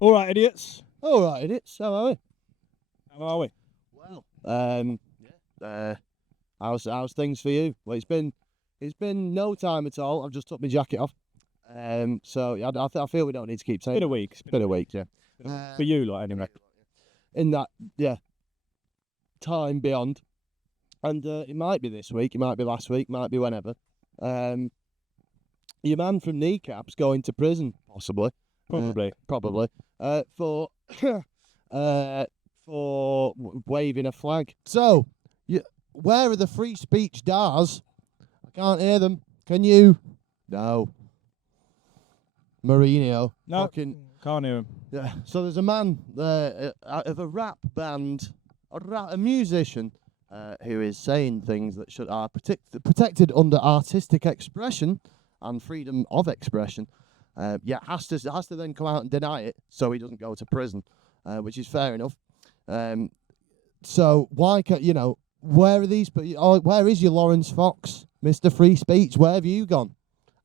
All right, idiots. All right, idiots. How are we? How are we? Well, how's things for you? Well, it's been no time at all. I've just took my jacket off. So yeah, I feel we don't need to keep saying. Been a week. It's Been a week, yeah. For you, like, anyway. In that, yeah, time beyond, and it might be this week, it might be last week, might be whenever. Your man from Kneecap's going to prison, possibly. Probably. Probably. For waving a flag. So, where are the free speech dars? I can't hear them. Can you? No. Mourinho. No, Fucking, can't hear him. yeah. So there's a man there of a rap band, a musician, who is saying things that are protected under artistic expression and freedom of expression. Yet has to then come out and deny it so he doesn't go to prison, which is fair enough. So why can't where are these? Where is your Lawrence Fox, Mr. Free Speech? Where have you gone?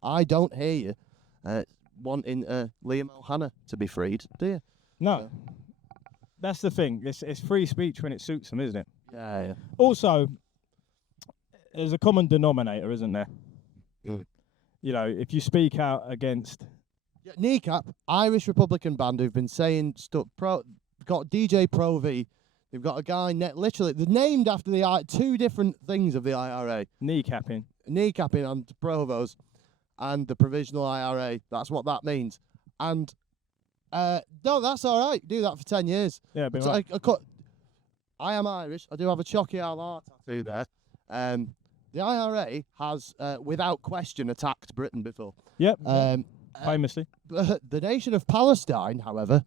I don't hear you wanting Liam O'Hanna to be freed, do you? No. That's the thing. It's free speech when it suits them, isn't it? Yeah. Also, there's a common denominator, isn't there? Mm. If you speak out against... Yeah, Kneecap, Irish Republican band who've been saying stuff. Got DJ Pro V. They've got a guy literally. They're named after two different things of the IRA. Kneecapping And Provost and the provisional IRA. That's what that means. And no, that's all right. Do that for 10 years. Yeah, So right. I am Irish. I do have a Chocky Allah tattoo there. The IRA has, without question, attacked Britain before. Yep. Famously. The nation of Palestine, however,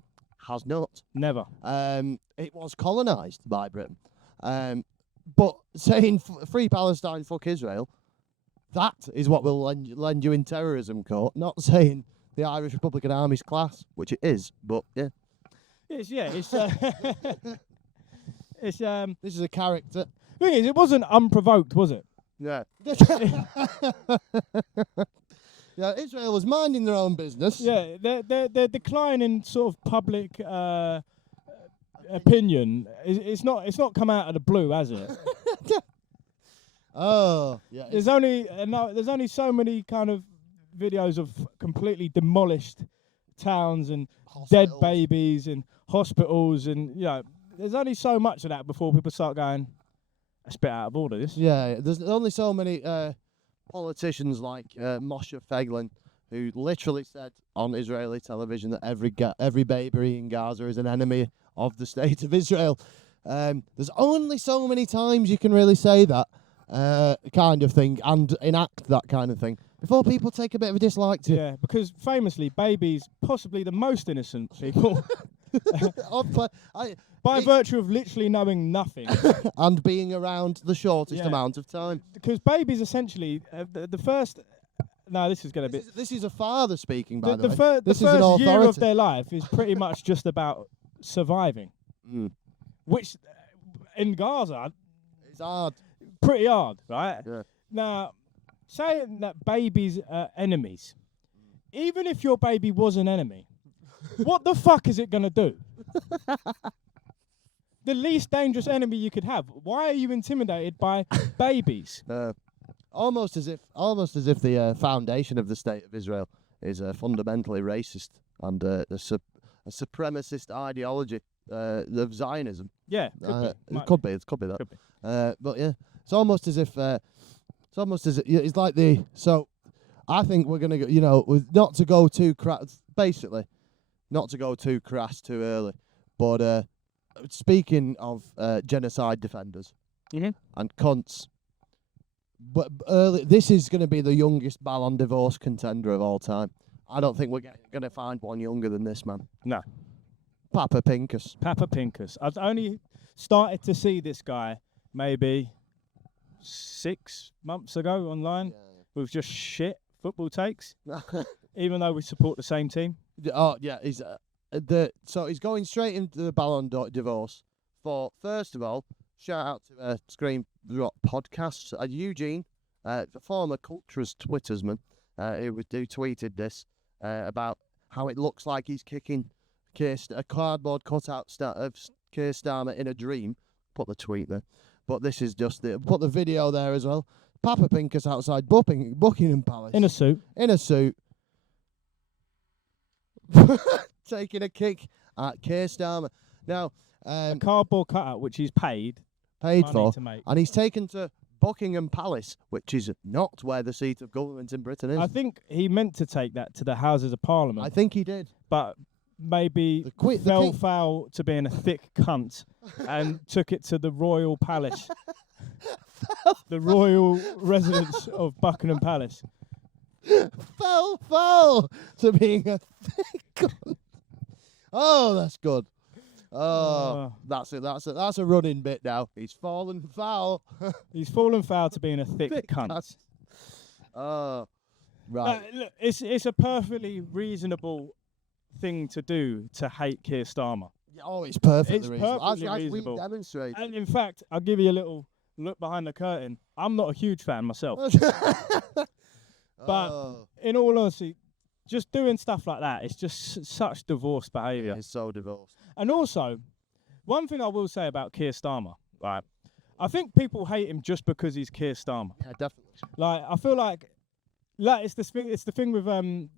has not. Never. It was colonised by Britain. But saying free Palestine, fuck Israel, that is what will lend you in terrorism court, not saying the Irish Republican Army's class, which it is, but yeah. It's it's This is a character. thing is, it wasn't unprovoked, was it? Yeah. Yeah, Israel was minding their own business. Yeah, their decline in sort of public opinion it's not come out of the blue, has it? Oh, yeah. There's only so many kind of videos of completely demolished towns and dead babies and hospitals, and there's only so much of that before people start going, that's a bit out of order, this. Yeah, there's only so many politicians like Moshe Feiglin, who literally said on Israeli television that every baby in Gaza is an enemy of the state of Israel. There's only so many times you can really say that kind of thing and enact that kind of thing before people take a bit of a dislike to. Yeah, because famously, babies, possibly the most innocent people, by virtue of literally knowing nothing and being around the shortest amount of time. Because babies essentially, the first... No, this is going to be... This is a father speaking, by the way. The first year of their life is pretty much just about surviving. Mm. Which, in Gaza... It's hard. Pretty hard, right? Yeah. Now, saying that babies are enemies, even if your baby was an enemy, what the fuck is it going to do? The least dangerous enemy you could have. Why are you intimidated by babies? Almost as if the foundation of the state of Israel is fundamentally racist and a supremacist ideology of Zionism. Yeah, it could be that. Could be. But yeah, it's almost as if it's like the. So I think we're gonna go, not to go too crass, basically, not to go too crass too early. But speaking of genocide defenders and cunts. But this is going to be the youngest Ballon divorce contender of all time. I don't think we're going to find one younger than this man. No. Papa Pinkas. I've only started to see this guy maybe 6 months ago online with just shit football takes, even though we support the same team. Oh, yeah. So he's going straight into the Ballon divorce for, first of all, shout out to Scream Rock Podcasts. Eugene, the former Cultures Twittersman, who tweeted this about how it looks like he's kicking a cardboard cutout of Keir Starmer in a dream. Put the tweet there. But this is just put the video there as well. Papa Pinkas outside Buckingham Palace. In a suit. In a suit. Taking a kick at Keir Starmer. Now, A cardboard cutout, which he's paid money for, to make. and he's taken to Buckingham Palace, which is not where the seat of government in Britain is. I think he meant to take that to the Houses of Parliament. I think he did. But maybe The fell king- foul to being a thick cunt and took it to the royal palace. The royal residence of Buckingham Palace. Fell foul to being a thick cunt. Oh, that's good. Oh, that's it. That's a running bit now. He's fallen foul. He's fallen foul to being a thick cunt. Oh, right. Look, it's a perfectly reasonable thing to do to hate Keir Starmer. Oh, it's perfectly It's reasonable. perfectly As we reasonable. demonstrate. And in fact, I'll give you a little look behind the curtain. I'm not a huge fan myself. But Oh, in all honesty, just doing stuff like that, it's just such divorced behaviour. he's so divorced. And also, one thing I will say about Keir Starmer, right? I think people hate him just because he's Keir Starmer. Yeah, definitely. Like, I feel like it's the thing with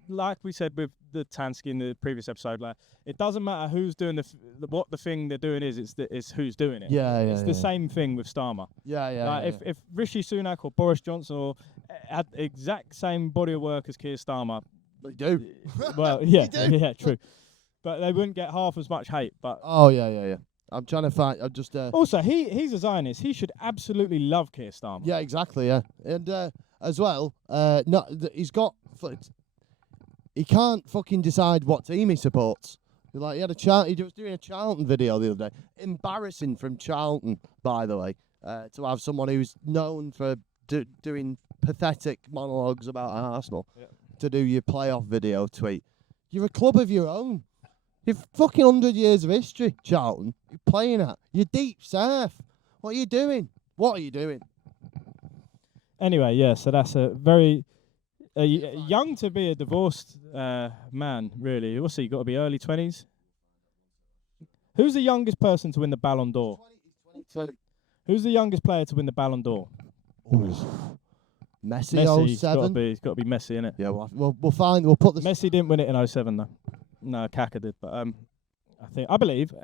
like we said with the Tansky in the previous episode. Like, it doesn't matter who's doing what the thing they're doing is. It's who's doing it. Yeah, It's the same thing with Starmer. Yeah. Like, if Rishi Sunak or Boris Johnson had the exact same body of work as Keir Starmer, They do. well, yeah, yeah, true. But they wouldn't get half as much hate. But Oh, yeah. I'm trying to find. I'm just. also, he's a Zionist. He should absolutely love Keir Starmer. Yeah, exactly. Yeah, and as well, he's got. He can't fucking decide what team he supports. Like he was doing a Charlton video the other day. Embarrassing from Charlton, by the way, to have someone who's known for doing pathetic monologues about Arsenal to do your playoff video tweet. You're a club of your own. You've fucking 100 years of history, Charlton. You're playing at. You're deep south. What are you doing? What are you doing? Anyway, yeah. So that's a very young to be a divorced man. Really, what's he got to be? Early 20s. Who's the youngest person to win the Ballon d'Or? Who's the youngest player to win the Ballon d'Or? Messi, 07. It's got to be Messi, innit? Yeah, we'll find. We'll put the Messi didn't win it in 07 though. No, Kaka did, but I believe.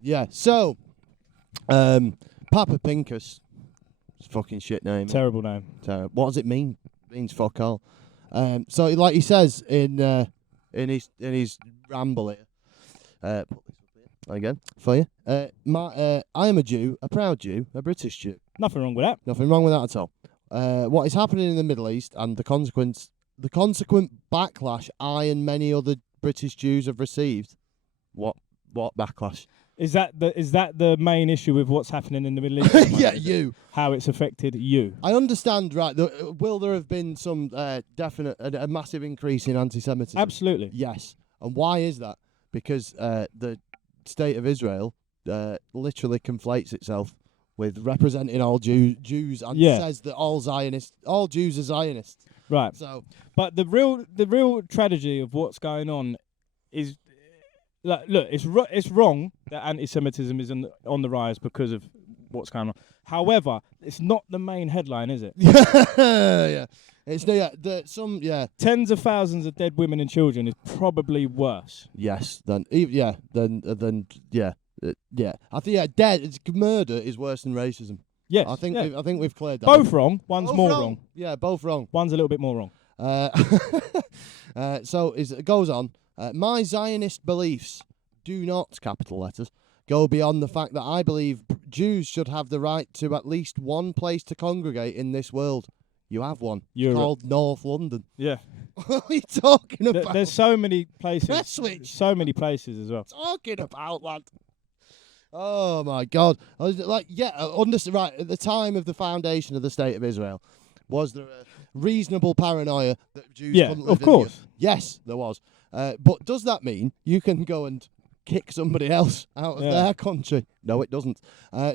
Yeah. So, Papa Pinkas. It's a fucking shit name. Terrible name. What does it mean? It means fuck all. So like he says in his ramble here. Put this up here again for you. I am a Jew, a proud Jew, a British Jew. Nothing wrong with that. Nothing wrong with that at all. What is happening in the Middle East and the consequent backlash I and many other British Jews have received. What backlash? Is that the main issue with what's happening in the Middle East? Yeah, you. How it's affected you. I understand, right? Will there have been some definite, a massive increase in anti-Semitism? Absolutely. Yes. And why is that? Because the state of Israel literally conflates itself with representing all Jews and says that all Jews are Zionists. Right. So, but the real tragedy of what's going on is, look, it's wrong that anti-Semitism is on the rise because of what's going on. However, it's not the main headline, is it? yeah. It's Tens of thousands of dead women and children is probably worse. Yes. I think murder is worse than racism. Yes. I think we've cleared that. Both wrong. One's more wrong. Yeah, both wrong. One's a little bit more wrong. So it goes on. My Zionist beliefs do not, capital letters, go beyond the fact that I believe Jews should have the right to at least one place to congregate in this world. You have one. Europe. Called North London. Yeah. What are you talking about? There's so many places. Prestwich. So many places as well. Talking about, lad. Oh my God! I was like, right at the time of the foundation of the state of Israel, was there a reasonable paranoia that Jews couldn't live of course. Yes, there was. But does that mean you can go and kick somebody else out of their country? No, it doesn't.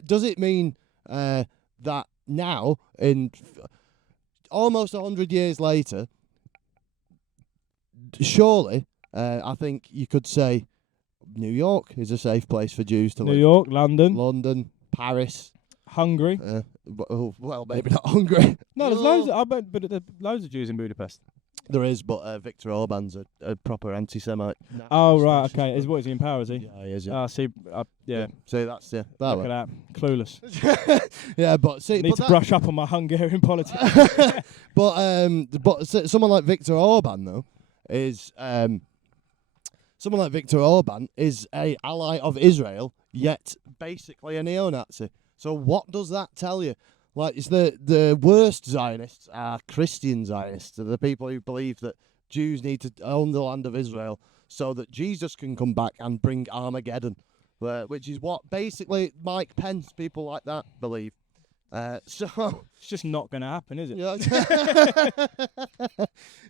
Does it mean that now, in almost 100 years later, surely, I think you could say New York is a safe place for Jews to live. New York, London, Paris, Hungary. Well, maybe not Hungary. No, there's loads. I bet, but there's loads of Jews in Budapest. There is, but Viktor Orban's a proper anti-Semite. Oh right, okay. What is he in power? Is he? Yeah, he is. Yeah. See, yeah. So that's that Look one. at that, clueless. Yeah, but see, Need to brush up on my Hungarian politics. but someone like Viktor Orban though is someone like Viktor Orban is a ally of Israel, yet basically a neo-Nazi. So what does that tell you? Like, it's the worst Zionists are Christian Zionists. They're the people who believe that Jews need to own the land of Israel so that Jesus can come back and bring Armageddon, which is what basically Mike Pence, people like that, believe. So it's just not going to happen, is it? Yeah,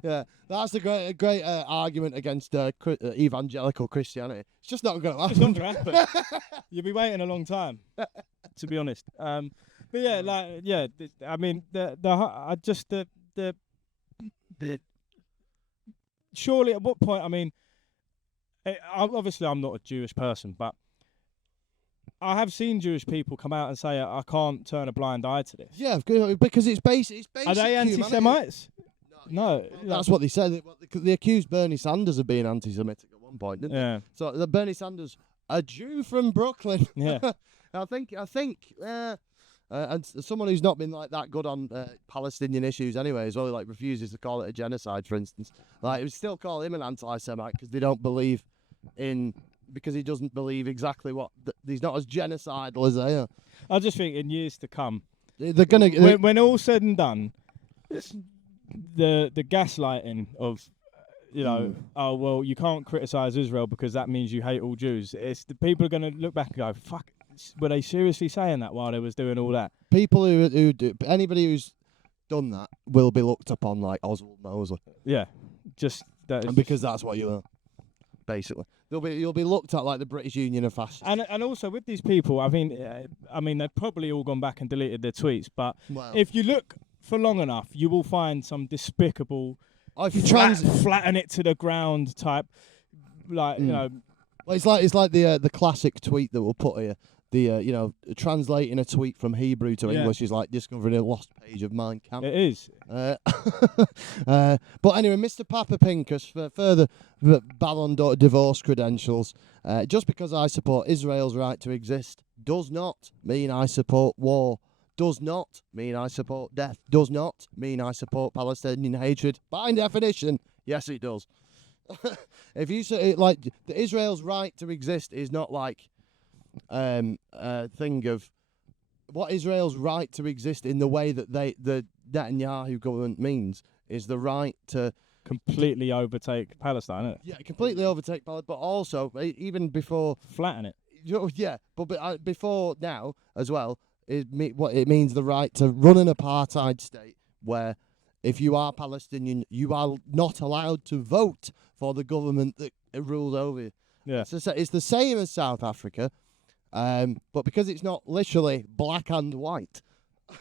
yeah, that's a great argument against evangelical Christianity. It's just not going to happen. It's not going to happen. You'll be waiting a long time, to be honest. But yeah, I mean, surely at what point? I mean, obviously I'm not a Jewish person, but I have seen Jewish people come out and say, I can't turn a blind eye to this. Yeah, because it's basic. Are they anti-Semites? No. That's what they said. They accused Bernie Sanders of being anti-Semitic at one point, didn't they? So Bernie Sanders, a Jew from Brooklyn. Yeah. I think, and someone who's not been like that good on Palestinian issues anyway, as well, like refuses to call it a genocide, for instance. Like, we still call him an anti-Semite because they don't believe in. Because he doesn't believe exactly what he's not as genocidal as they are. I just think in years to come, they're gonna when all said and done, the gaslighting of, oh well, you can't criticize Israel because that means you hate all Jews. It's the people are gonna look back and go, fuck, were they seriously saying that while they was doing all that? People who do, anybody who's done that will be looked upon like Oswald Mosley. Yeah, just that. And because that's what you are, basically. You'll be looked at like the British Union of Fascists. And also with these people, I mean they've probably all gone back and deleted their tweets. But if you look for long enough, you will find some despicable, flatten it to the ground type, like Well, it's like the classic tweet that we'll put here. Translating a tweet from Hebrew to English is like discovering a lost page of Mein Kampf. It is. But anyway, Mr. Papa Pinkas, for further Ballon d'Or divorce credentials, just because I support Israel's right to exist does not mean I support war, does not mean I support death, does not mean I support Palestinian hatred. By definition, yes, it does. If you say, like, Israel's right to exist is not like thing of what Israel's right to exist in the way that the Netanyahu government means is the right to completely overtake Palestine, isn't it? Yeah, completely overtake Palestine, but also even before flatten it. Yeah, but before now as well, what it means the right to run an apartheid state where if you are Palestinian, you are not allowed to vote for the government that rules over you. Yeah, it's the same as South Africa. But because it's not literally black and white,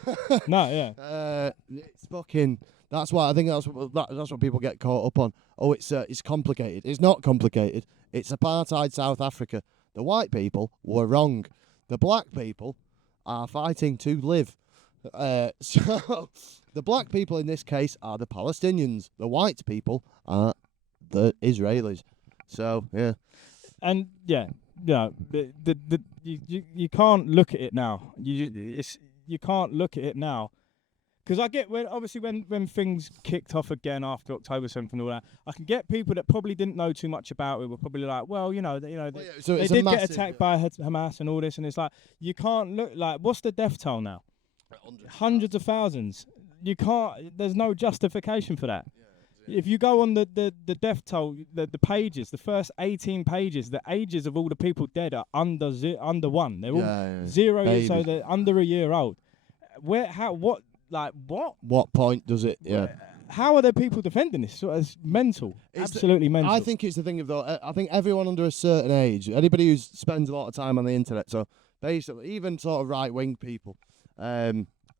it's fucking. That's why I think that's what people get caught up on. Oh, it's complicated. It's not complicated. It's apartheid South Africa. The white people were wrong. The black people are fighting to live. So the black people in this case are the Palestinians. The white people are the Israelis. So yeah, and yeah. You can't look at it now. You can't look at it now, because I get when things kicked off again after October 7th and all that, I can get people that probably didn't know too much about it were probably like, well, they did get attacked by Hamas and all this, and it's like you can't look like what's the death toll now? Hundreds of thousands. You can't. There's no justification for that. If you go on the death toll, the pages, the first 18 pages, the ages of all the people dead are under one. They're all 0 years, so they're under a year old. What point does it? Yeah. How are there people defending this? It's mental. Absolutely mental. I think it's the thing of though. I think everyone under a certain age, anybody who spends a lot of time on the internet, so basically even sort of right wing people,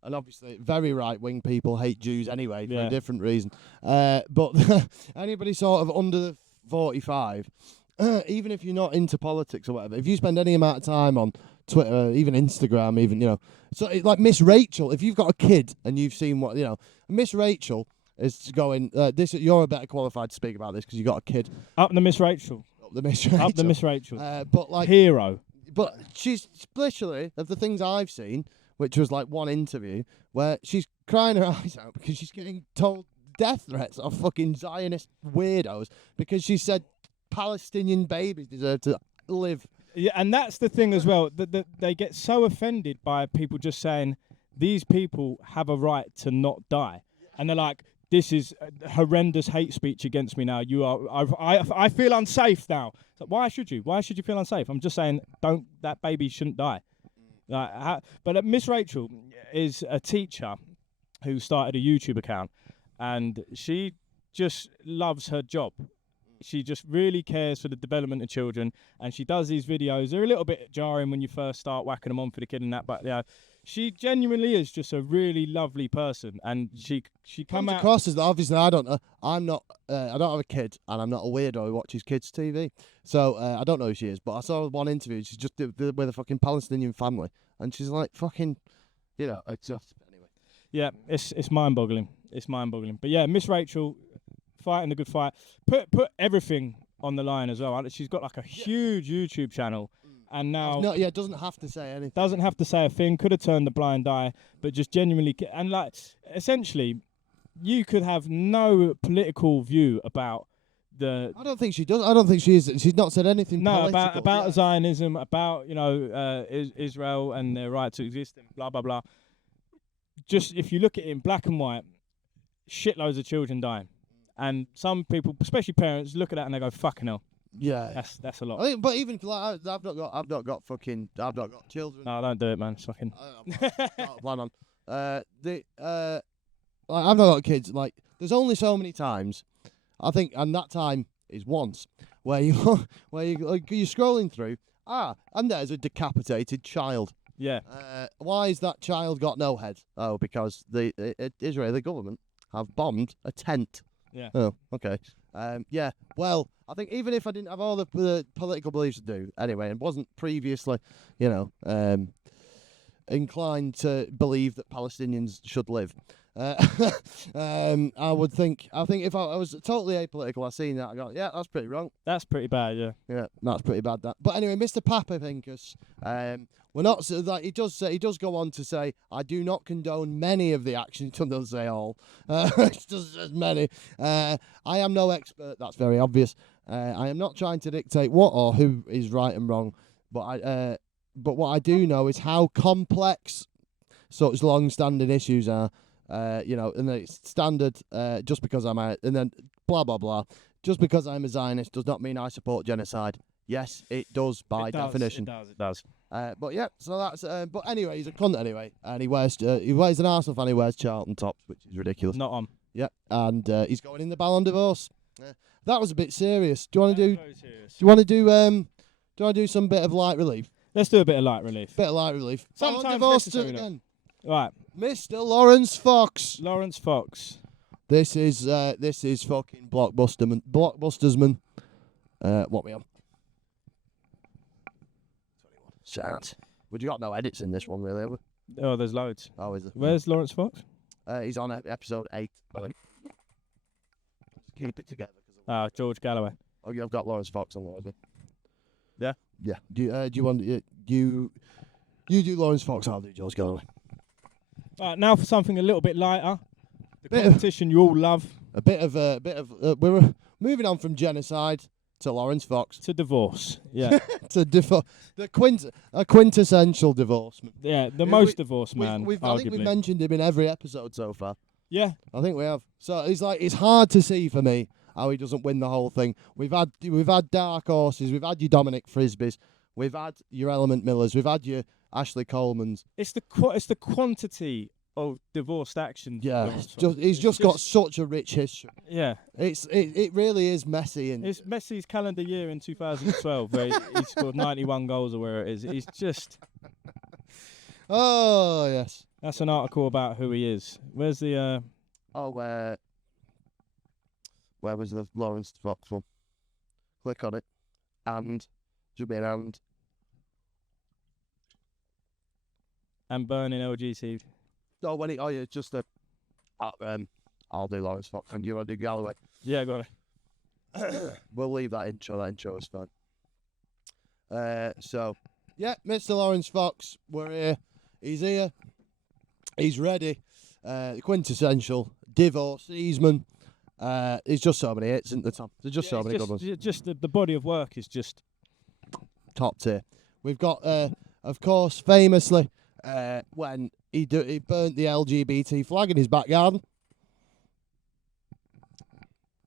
and obviously very right-wing people hate Jews anyway for Yeah. a different reason. But anybody sort of under the 45, even if you're not into politics or whatever, if you spend any amount of time on Twitter, even Instagram, even, you know, so like Miss Rachel, if you've got a kid and you've seen what, you know, Miss Rachel is going, you're better qualified to speak about this because you got a kid. Up the Miss Rachel. Up the Miss Rachel. Up the Miss Rachel. But like, hero. but she's literally, of the things I've seen, which was like one interview where she's crying her eyes out because she's getting told death threats of fucking Zionist weirdos because she said Palestinian babies deserve to live. Yeah, and that's the thing as well. That they get so offended by people just saying these people have a right to not die, and they're like, "This is horrendous hate speech against me now. You are. I feel unsafe now." So why should you? Why should you feel unsafe? I'm just saying, that baby shouldn't die. But Miss Rachel is a teacher who started a YouTube account, and she just loves her job. She just really cares for the development of children, and she does these videos. They're a little bit jarring when you first start whacking them on for the kid and that, but yeah, she genuinely is just a really lovely person, and she come Comes out across as, obviously I don't have a kid, and I'm not a weirdo who watches kids TV, so I don't know who she is. But I saw one interview. She's just with a fucking Palestinian family, and she's like fucking, you know, it's just anyway. Yeah, it's mind-boggling. It's mind-boggling. But yeah, Miss Rachel fighting the good fight. Put everything on the line as well. She's got like a huge YouTube channel, and now Doesn't have to say anything. doesn't have to say a thing. Could have turned a blind eye, but just genuinely and like essentially, you could have no political view about the. I don't think she does. I don't think she is. She's not said anything. No, political, about Zionism, about Israel and their right to exist, and blah blah blah. Just if you look at it in black and white, shitloads of children dying. And some people, especially parents, look at that and they go, "Fucking hell, Yeah, that's a lot." I think, but even like I've not got children. No, don't do it, man. It's fucking. Not plan on. Like, I've not got kids. Like, there's only so many times, I think, and that time is once where you're scrolling through. And there's a decapitated child. Yeah. Why has that child got no head? Oh, because the Israeli government have bombed a tent. Yeah. Oh, okay. Yeah. Well, I think even if I didn't have all the political beliefs to do anyway, and wasn't previously, inclined to believe that Palestinians should live, I would think. I think if I was totally apolitical, I seen that, I go, yeah, that's pretty wrong. That's pretty bad. Yeah. Yeah, that's pretty bad. That. But anyway, Mr. Papa Pinkas, we're not like he does go on to say, I do not condone many of the actions. He doesn't say all. It just says many. I am no expert. That's very obvious. I am not trying to dictate what or who is right and wrong. But what I do know is how complex such long-standing issues are. And it's standard. Just because I'm and then blah blah blah. Just because I'm a Zionist does not mean I support genocide. Yes, it does by definition. It does. But yeah, so that's. But anyway, he's a cunt anyway, and he wears an Arsenal fan. He wears Charlton tops, which is ridiculous. Not on. Yeah, and he's going in the Ballon divorce. That was a bit serious. Do you want to do? Very serious. Do you want to do? Do you want to do some bit of light relief? Let's do a bit of light relief. Bit of light relief. Sometimes Ballon divorce necessary, again. Right, Mr. Lawrence Fox. Lawrence Fox. This is fucking blockbustersman. What we on? 21. Sound. Would you got no edits in this one, really? Have we? Oh, there's loads. Oh, is it? Where's Lawrence Fox? He's on episode 8. Keep it together. George Galloway. Oh, you've got Lawrence Fox on there. Yeah. Yeah. Do you want you do Lawrence Fox? I'll do George Galloway. Right, now for something a little bit lighter. The competition you all love. A bit of we're moving on from genocide to Lawrence Fox To divorce. Yeah. to a quintessential divorcement. Yeah, the Yeah, most divorced man, I think we've arguably. mentioned him in every episode so far. Yeah. I think we have. So it's hard to see for me how he doesn't win the whole thing. We've had dark horses. We've had your Dominic Frisbees. We've had your Element Millers. We've had your Ashley Colemans. It's the quantity of divorced action. Yeah, he's just got such a rich history. Yeah. It really is messy. And It's Messi's calendar year in 2012 where he scored 91 goals or where it is. He's just... oh yes. That's an article about who he is. Where's the? Where was the Lawrence Fox one? Click on it, and should be an And burning LGC. No, yeah, just a. I'll do Lawrence Fox, and you'll do Galloway. Yeah, got it. We'll leave that intro. That intro is fine. So, yeah, Mr. Lawrence Fox, we're here. He's here. He's ready. Quintessential divorce seaman. There's just so many hits, isn't there, Tom? There's just so many good ones. Just the body of work is just top tier. We've got, of course, famously, when he burnt the LGBT flag in his back garden.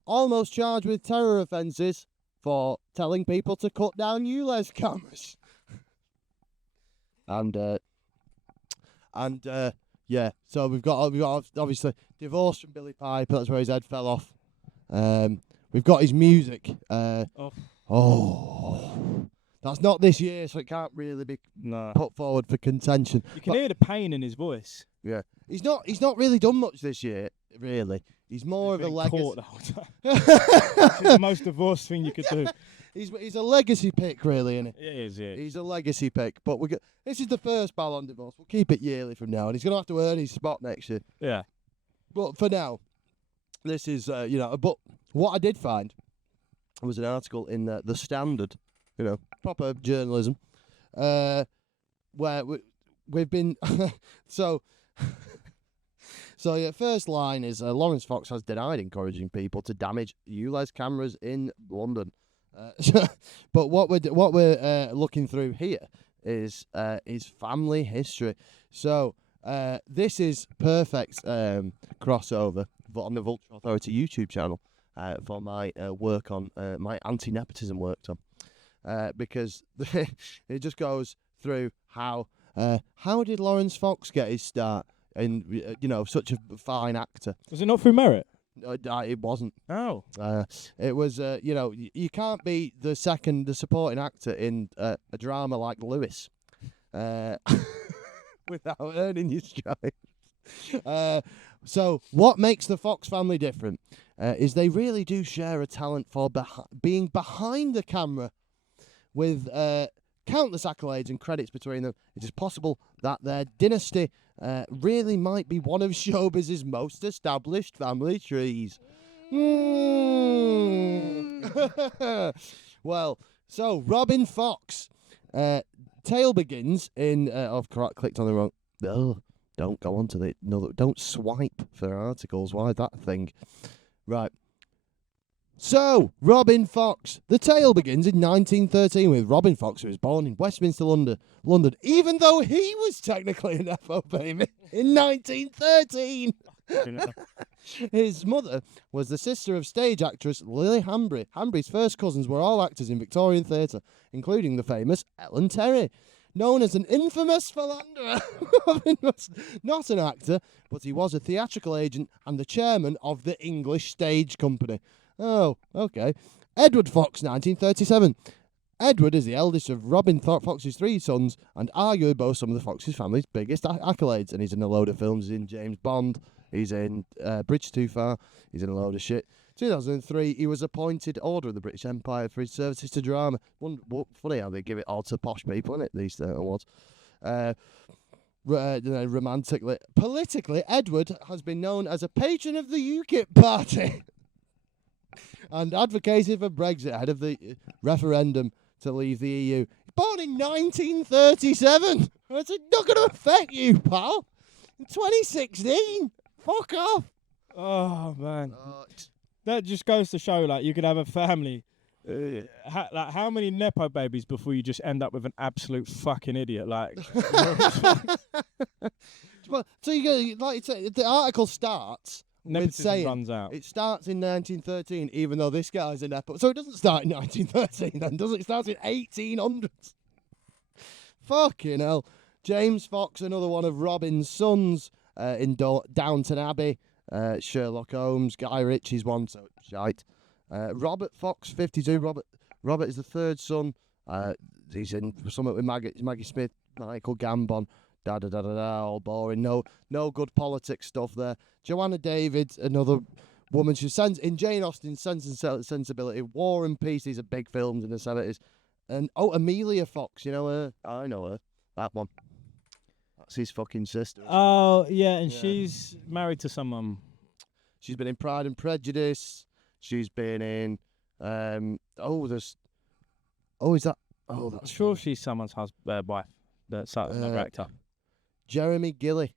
Almost charged with terror offences for telling people to cut down ULEZ cameras. Yeah, so we've got obviously divorce from Billy Piper. That's where his head fell off. We've got his music. That's not this year, so it can't really be put forward for contention. You can hear the pain in his voice. Yeah, he's not really done much this year. Really, he's more of a legacy. Caught the whole time. It's the most divorced thing you could do. He's a legacy pick, really, isn't he? It is, yeah. He's a legacy pick, but this is the first Ballon divorce. We'll keep it yearly from now, and he's going to have to earn his spot next year. Yeah. But for now, this is, but what I did find was an article in The Standard, proper journalism, where we've been, So, yeah, first line is Lawrence Fox has denied encouraging people to damage ULEZ cameras in London. But what we're looking through here is his family history. So this is perfect crossover on the Vulture Authority YouTube channel for my work on my anti-nepotism work, Tom, because it just goes through how did Lawrence Fox get his start in such a fine actor. Was it not through merit? It wasn't. Oh. It was, you can't be the supporting actor in a drama like Lewis without earning your stripes. So what makes the Fox family different is they really do share a talent for being behind the camera with countless accolades and credits between them. It is possible that their dynasty really might be one of showbiz's most established family trees. Well, so Robin Fox. Tale begins in... I've clicked on the wrong... Oh, don't go on to the... No, don't swipe for articles. Why that thing? Right. So, Robin Fox. The tale begins in 1913 with Robin Fox, who was born in Westminster, London, even though he was technically an FO baby in 1913. His mother was the sister of stage actress Lily Hanbury. Hanbury's first cousins were all actors in Victorian theatre, including the famous Ellen Terry. Known as an infamous philanderer, Robin was not an actor, but he was a theatrical agent and the chairman of the English Stage Company. Oh, okay. Edward Fox, 1937. Edward is the eldest of Robin Fox's three sons and arguably boasts some of the Fox's family's biggest accolades. And he's in a load of films. He's in James Bond. He's in Bridge Too Far. He's in a load of shit. 2003, he was appointed Order of the British Empire for his services to drama. Funny how they give it all to posh people, isn't it, these awards? Romantically. Politically, Edward has been known as a patron of the UKIP party and advocated for Brexit ahead of the referendum to leave the EU. Born in 1937. It's not going to affect you, pal. In 2016. Fuck off. Oh, man. That just goes to show, like, you could have a family. How many Nepo babies before you just end up with an absolute fucking idiot? Like, so you go, like, the article starts with saying runs out. It starts in 1913, even though this guy's a Nepo. So it doesn't start in 1913, then, does it? It starts in 1800s. Fucking hell. James Fox, another one of Robin's sons in Downton Abbey. Sherlock Holmes, Guy Ritchie's one, so shite. Robert Fox, 52. Robert is the third son. He's in something with Maggie Smith, Michael Gambon, all boring. No good politics stuff there. Joanna David, another woman. She sends in Jane Austen's Sense and Sensibility. War and Peace. These are big films in the 70s. And Amelia Fox, you know her? I know her. That one. That's his fucking sister. Oh, yeah, and she's married to someone. She's been in Pride and Prejudice. She's been in. Is that? Oh, that's. I'm sure she's someone's wife. That's director. Jeremy Gilly.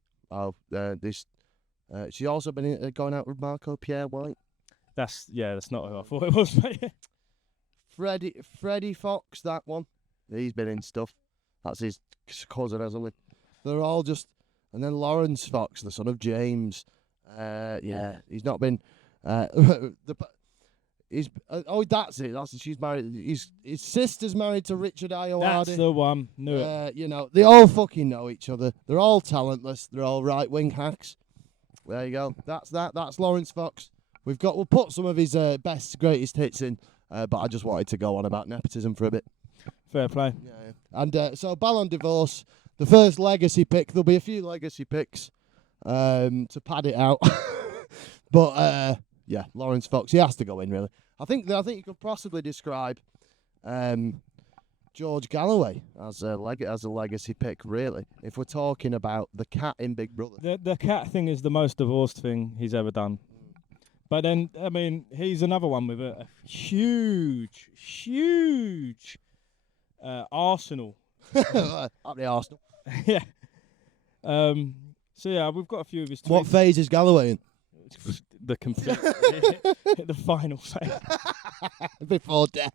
She's also been going out with Marco Pierre White. That's not who I thought it was. Freddie Fox, that one. He's been in stuff. That's his cousin or something. They're all just, and then Lawrence Fox, the son of James. He's not been. That's it. She's married. His sister's married to Richard Ayoade. That's the one. Knew it. You know, they all fucking know each other. They're all talentless. They're all right-wing hacks. There you go. That's that. That's Lawrence Fox. We'll put some of his best, greatest hits in. But I just wanted to go on about nepotism for a bit. Fair play. Yeah. And so Ballon Divorce, the first legacy pick. There'll be a few legacy picks to pad it out. But Lawrence Fox, he has to go in really. I think you could possibly describe George Galloway as a legacy pick really. If we're talking about the cat in Big Brother. The cat thing is the most divorced thing he's ever done. But then, I mean, he's another one with a huge arsenal. Up the Arsenal. Yeah. So yeah, we've got a few of his tweets. What phase is Galloway in? The complete, the final phase. Before death.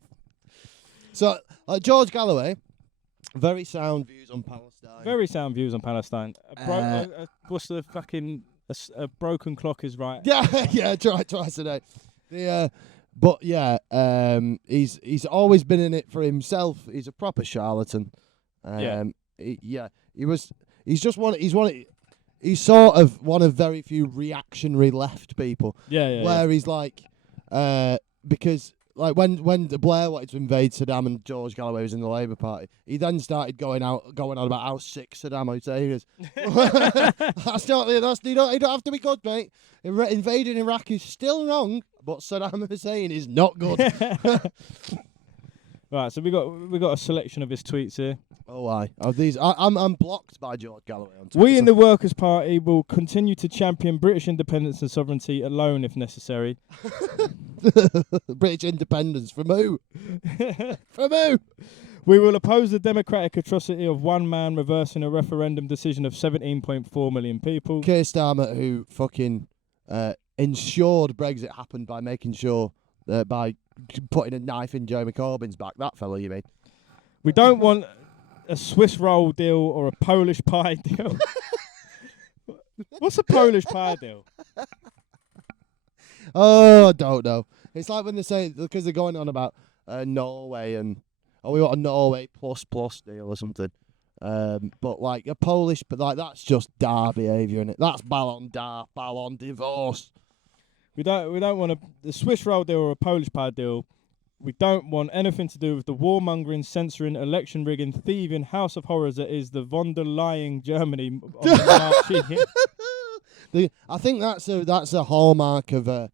So, George Galloway, very sound views on Palestine. Very sound views on Palestine. What's the fucking... A broken clock is right. Yeah, twice a day. He's always been in it for himself. He's a proper charlatan. He's sort of one of very few reactionary left people. Where he's like, because like when the Blair wanted to invade Saddam and George Galloway was in the Labour Party, he then started going on about how sick Saddam Hussein is. You don't have to be good, mate. Invading Iraq is still wrong, but Saddam Hussein is not good. Right, so we got a selection of his tweets here. Oh, I'm blocked by George Galloway on Twitter. We in the Workers' Party will continue to champion British independence and sovereignty alone if necessary. British independence from who? From who? We will oppose the democratic atrocity of one man reversing a referendum decision of 17.4 million people. Keir Starmer, who fucking ensured Brexit happened by making sure by putting a knife in Jeremy Corbyn's back. That fellow, you mean? We don't want a Swiss roll deal or a Polish pie deal. What's a Polish pie deal? Oh, I don't know. It's like when they say, because they're going on about Norway and, we want a Norway plus deal or something. But like a Polish, but like that's just dar behaviour, innit? That's Ballon Divorce. We don't want the Swiss roll deal or a Polish pie deal. We don't want anything to do with the warmongering, censoring, election rigging, thieving house of horrors that is the von der Leyen Germany of the monarchy. I think that's a hallmark of the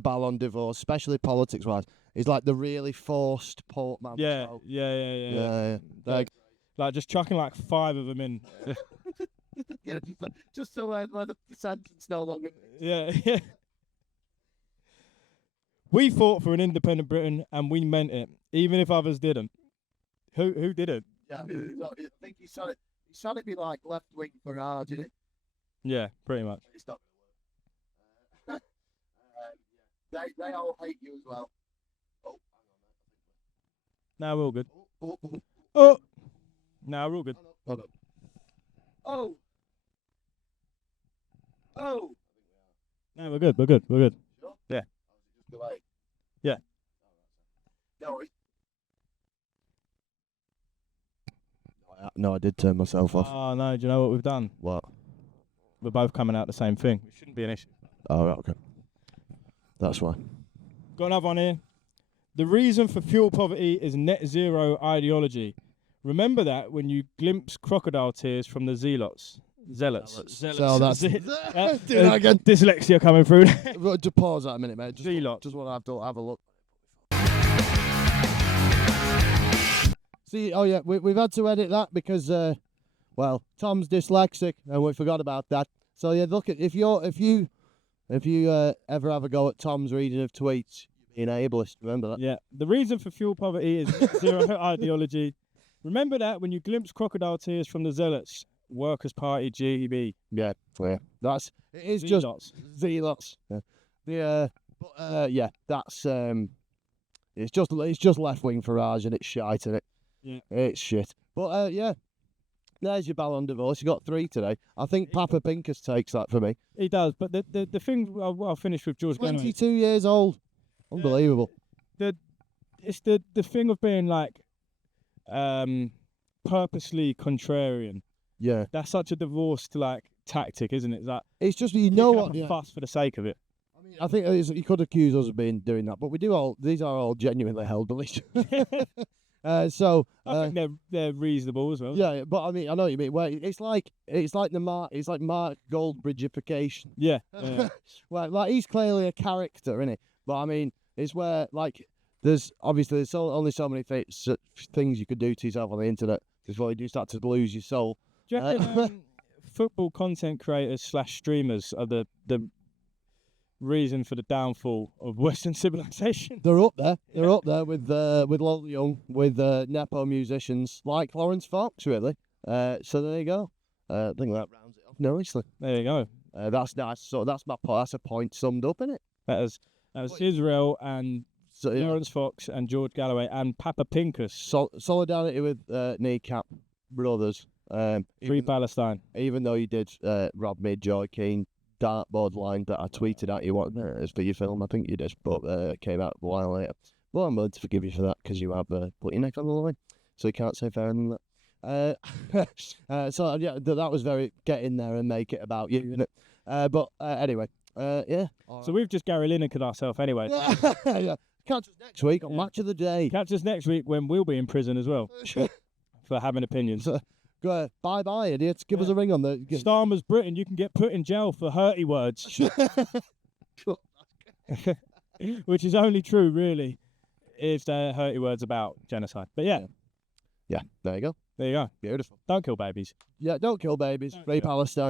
Ballon Divorce, especially politics-wise. Is like the really forced portmanteau. Yeah. Like just chucking like 5 of them in. Just so the sentence no longer. Yeah. We fought for an independent Britain, and we meant it, even if others didn't. Who didn't? Yeah, I think he's trying to be like left wing Farage, isn't it? Yeah, pretty much. It's not gonna work. They all hate you as well. Oh, Now we're all good. Now we're all good. Hold on. Oh. No, we're good. We're good. Sure? Yeah. Delay. Yeah. No worries. No, I did turn myself off. Oh, no, do you know what we've done? What? We're both coming out the same thing. It shouldn't be an issue. Oh, right, okay. That's why. Got another one here. The reason for fuel poverty is net zero ideology. Remember that when you glimpse crocodile tears from the zealots. Zealots. So that's Do do that again. Dyslexia coming through. Just pause that a minute, mate. Zealots. Just want to have a look. See, oh yeah, we've had to edit that because, well, Tom's dyslexic and we forgot about that. So yeah, look at if you ever have a go at Tom's reading of tweets, you're being ableist. Remember that. Yeah. The reason for fuel poverty is zero ideology. Remember that when you glimpse crocodile tears from the zealots. Workers' Party, GB. Yeah, it is Zealots. just zealots. Yeah. Yeah, that's it's just left wing Farage and it's shite, isn't it? Yeah. It's shit. But yeah, there's your Ballon divorce. You got 3 today. I think Papa Pinkas takes that for me. He does, but the thing I'll finish with George Galloway. 22 years old. Unbelievable. It's the thing of being like purposely contrarian. Yeah. That's such a divorced like tactic, isn't it? That It's just you know what. fuss for the sake of it. I think you could accuse us of doing that, but we do all. These are all genuinely held beliefs. So I think they're reasonable as well. yeah, but I mean, I know what you mean. Where it's like Mark Goldbridgeification. Yeah. Well, like he's clearly a character, isn't he? But I mean, it's where like there's only so many things you could do to yourself on the internet before you do start to lose your soul. Do you reckon football content creators / streamers are the reason for the downfall of Western civilization? They're up there. They're up there with Lol Young, with nepo musicians like Lawrence Fox, really. So there you go. I think that rounds it off nicely. There you go. That's nice. So that's a point summed up, innit? That was Israel and So Lawrence Fox and George Galloway and Papa Pinkas. solidarity with Kneecap brothers. Free Palestine. Even though you did rob me Joy Keane dartboard line that I tweeted at you, what it's for your film, I think you did, but it came out a while later. Well, I'm willing to forgive you for that because you have put your neck on the line, so you can't say fairer than that. So yeah, that was very get in there and make it about you, innit? But anyway, yeah. So we've just Gary Lineker ourselves anyway. Yeah. Catch us next week on Match of the Day. Catch us next week when we'll be in prison as well for having opinions. Go bye, idiots. Give us a ring on the. Starmer's Britain, you can get put in jail for hurty words. Which is only true, really, if they're hurty words about genocide. But yeah. Yeah, there you go. There you go. Beautiful. Don't kill babies. Yeah, don't kill babies. Free Palestine.